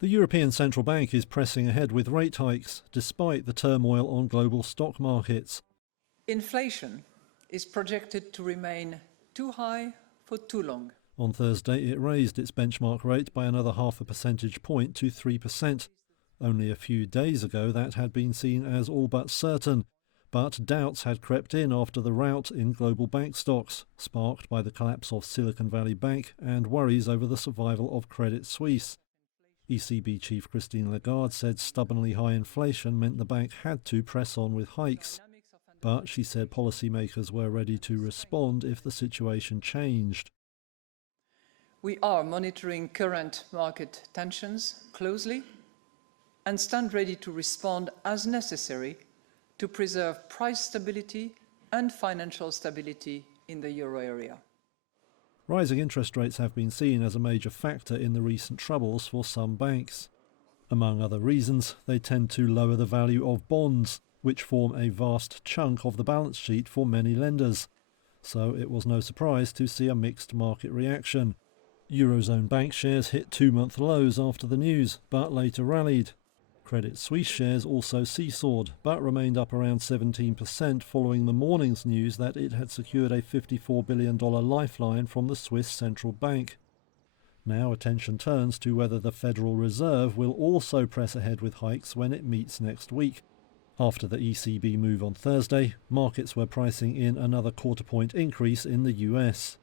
The European Central Bank is pressing ahead with rate hikes, despite the turmoil on global stock markets. Inflation is projected to remain too high for too long. On Thursday, it raised its benchmark rate by another 0.5 percentage point to 3%. Only a few days ago, that had been seen as all but certain, but doubts had crept in after the rout in global bank stocks, sparked by the collapse of Silicon Valley Bank and worries over the survival of Credit Suisse. ECB Chief Christine Lagarde said stubbornly high inflation meant the bank had to press on with hikes. But she said policymakers were ready to respond if the situation changed. We are monitoring current market tensions closely and stand ready to respond as necessary to preserve price stability and financial stability in the euro area. Rising interest rates have been seen as a major factor in the recent troubles for some banks. Among other reasons, they tend to lower the value of bonds, which form a vast chunk of the balance sheet for many lenders. So it was no surprise to see a mixed market reaction. Eurozone bank shares hit 2-month lows after the news, but later rallied. Credit Suisse shares also seesawed, but remained up around 17% following the morning's news that it had secured a $54 billion lifeline from the Swiss Central Bank. Now attention turns to whether the Federal Reserve will also press ahead with hikes when it meets next week. After the ECB move on Thursday, markets were pricing in another quarter-point increase in the US.